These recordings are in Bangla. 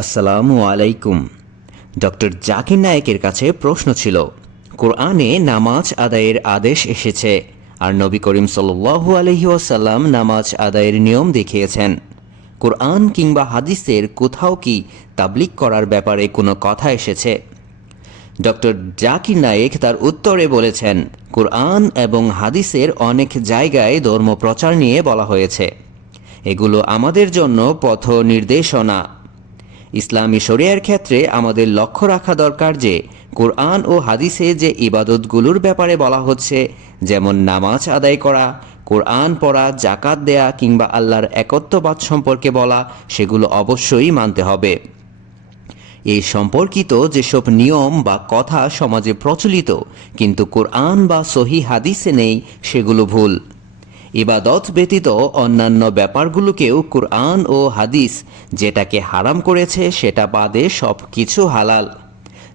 আসসালামু আলাইকুম। ডক্টর জাকির নায়েকের কাছে প্রশ্ন ছিল, কোরআনে নামাজ আদায়ের আদেশ এসেছে আর নবী করিম সাল্লু আলহি ওয়াসাল্লাম নামাজ আদায়ের নিয়ম দেখিয়েছেন। কোরআন কিংবা হাদিসের কোথাও কি তাবলিক করার ব্যাপারে কোনো কথা এসেছে? ডক্টর জাকির নায়েক তার উত্তরে বলেছেন, কোরআন এবং হাদিসের অনেক জায়গায় ধর্ম প্রচার নিয়ে বলা হয়েছে। এগুলো আমাদের জন্য পথ নির্দেশনা ইসলামী শরিয়ার ক্ষেত্রে আমাদের লক্ষ্য রাখা দরকার যে, কোরআন ও হাদিসে যে ইবাদতগুলোর ব্যাপারে বলা হচ্ছে, যেমন নামাজ আদায় করা, কোরআন পড়া জাকাত দেয়া কিংবা আল্লাহর একত্ববাদ সম্পর্কে বলা, সেগুলো অবশ্যই মানতে হবে। এই সম্পর্কিত যেসব নিয়ম বা কথা সমাজে প্রচলিত, কিন্তু কোরআন বা সহি হাদিসে নেই, সেগুলো ভুল। ইবাদত ব্যতীত অন্যান্য ব্যাপারগুলোকেও কুরআন ও হাদিস যেটাকে হারাম করেছে সেটা বাদে সব কিছু হালাল।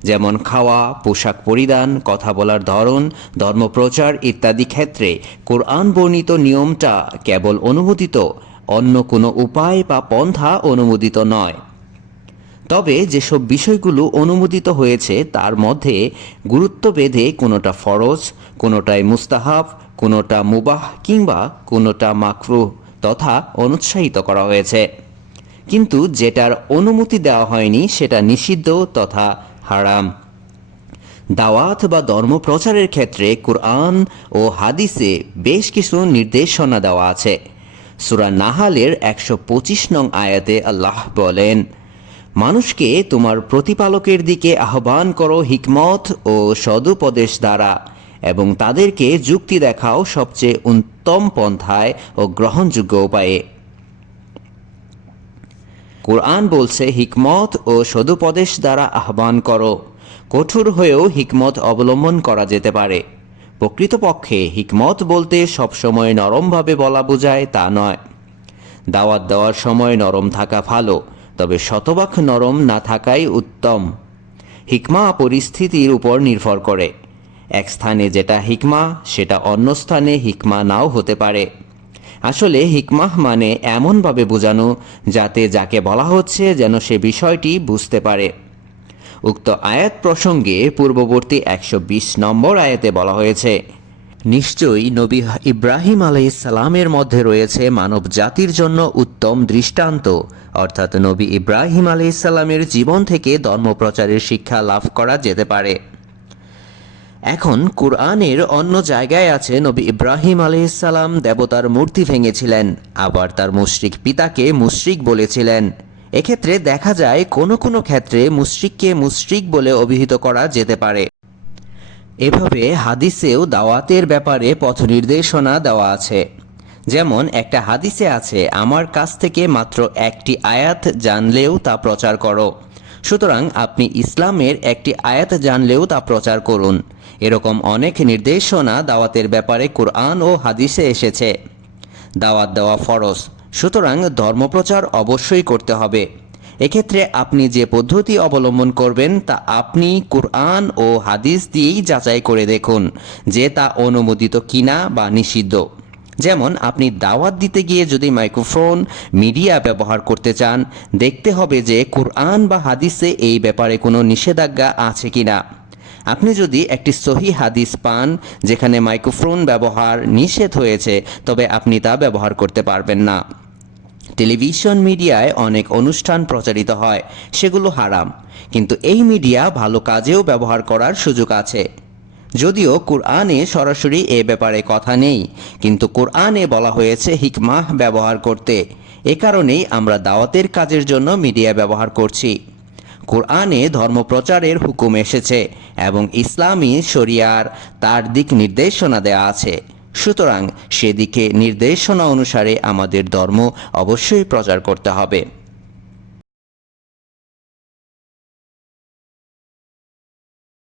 যেমন খাওয়া, পোশাক পরিধান, কথা বলার ধরন, ধর্মপ্রচার ইত্যাদি ক্ষেত্রে কোরআন বর্ণিত নিয়মটা কেবল অনুমোদিত, অন্য কোনো উপায় বা পন্থা অনুমোদিত নয়। তবে যেসব বিষয়গুলো অনুমোদিত হয়েছে তার মধ্যে গুরুত্ব বেঁধে কোনোটা ফরজ কোনোটায় মুস্তাহাব কোনোটা মুবাহ কিংবা কোনোটা মাকরু তথা অনুৎসাহিত করা হয়েছে। কিন্তু যেটার অনুমতি দেওয়া হয়নি সেটা নিষিদ্ধ তথা হারাম। দাওয়াত বা ধর্ম প্রচারের ক্ষেত্রে কোরআন ও হাদিসে বেশ কিছু নির্দেশনা দেওয়া আছে। সুরা নাহালের একশো পঁচিশ নং আয়াতে আল্লাহ বলেন, মানুষকে তোমার প্রতিপালকের দিকে আহ্বান করো হিকমত ও সদুপদেশ দ্বারা। এবং তাদেরকে যুক্তি দেখাও সবচেয়ে উত্তম পন্থায় ও গ্রহণযোগ্য উপায়ে। কোরআন বলছে, হিকমত ও সদুপদেশ দ্বারা আহ্বান করো। কঠোর হয়েও হিকমত অবলম্বন করা যেতে পারে। প্রকৃতপক্ষে হিকমত বলতে সবসময় নরমভাবে বলা বোঝায় তা নয়। দাওয়াত দেওয়ার সময় নরম থাকা ভালো, তবে শতভাগ নরম না থাকাই উত্তম। হিকমা পরিস্থিতির উপর নির্ভর করে। এক স্থানে যেটা হিকমা, সেটা অন্য স্থানে হিকমা নাও হতে পারে। আসলে হিকমাহ মানে এমনভাবে বোঝানো যাতে যাকে বলা হচ্ছে যেন সে বিষয়টি বুঝতে পারে। উক্ত আয়াত প্রসঙ্গে পূর্ববর্তী একশো বিশ নম্বর আয়াতে বলা হয়েছে, নিশ্চয়ই নবী ইব্রাহিম আলাই আলাইসালামের মধ্যে রয়েছে মানব জাতির জন্য উত্তম দৃষ্টান্ত। অর্থাৎ নবী ইব্রাহিম আলাইসাল্লামের জীবন থেকে ধর্মপ্রচারের শিক্ষা লাভ করা যেতে পারে। এখন কুরআনের অন্য জায়গায় আছে নবী ইব্রাহিম আলাইসাল্লাম দেবতার মূর্তি ভেঙেছিলেন, আবার তার মুশরিক পিতাকে মুশরিক বলেছিলেন। এক্ষেত্রে দেখা যায় কোনো কোনো ক্ষেত্রে মুশরিককে মুশরিক বলে অভিহিত করা যেতে পারে। এভাবে হাদিসেও দাওয়াতের ব্যাপারে পথ নির্দেশনা দেওয়া আছে। যেমন, একটা হাদিসে আছে, আমার কাছ থেকে মাত্র একটি আয়াত জানলেও তা প্রচার করো। সুতরাং আপনি ইসলামের একটি আয়াত জানলেও তা প্রচার করুন। এরকম অনেক নির্দেশনা দাওয়াতের ব্যাপারে কোরআন ও হাদিসে এসেছে। দাওয়াত দেওয়া ফরজ, সুতরাং ধর্মপ্রচার অবশ্যই করতে হবে। এক্ষেত্রে আপনি যে পদ্ধতি অবলম্বন করবেন তা আপনি কোরআন ও হাদিস দিয়েই যাচাই করে দেখুন যে তা অনুমোদিত কিনা বা নিষিদ্ধ। যেমন আপনি দাওয়াত দিতে গিয়ে যদি মাইক্রোফোন, মিডিয়া ব্যবহার করতে চান, দেখতে হবে যে কোরআন বা হাদিসে এই ব্যাপারে কোনো নিষেধাজ্ঞা আছে কিনা। আপনি যদি একটি সহি হাদিস পান, যেখানে মাইক্রোফোন ব্যবহার নিষেধ হয়েছে, তবে আপনি তা ব্যবহার করতে পারবেন না। টেলিভিশন মিডিয়ায় অনেক অনুষ্ঠান প্রচারিত হয়, সেগুলো হারাম। কিন্তু এই মিডিয়া ভালো কাজেও ব্যবহার করার সুযোগ আছে। যদিও কোরআনে সরাসরি এ ব্যাপারে কথা নেই, কিন্তু কোরআনে বলা হয়েছে হিকমাহ ব্যবহার করতে। এ কারণেই আমরা দাওয়াতের কাজের জন্য মিডিয়া ব্যবহার করছি। কোরআনে ধর্মপ্রচারের হুকুম এসেছে এবং ইসলামী শরিয়ার তার দিক নির্দেশনা দেয়া আছে। সুতরাং সেদিকে নির্দেশনা অনুসারে আমাদের ধর্ম অবশ্যই প্রচার করতে হবে।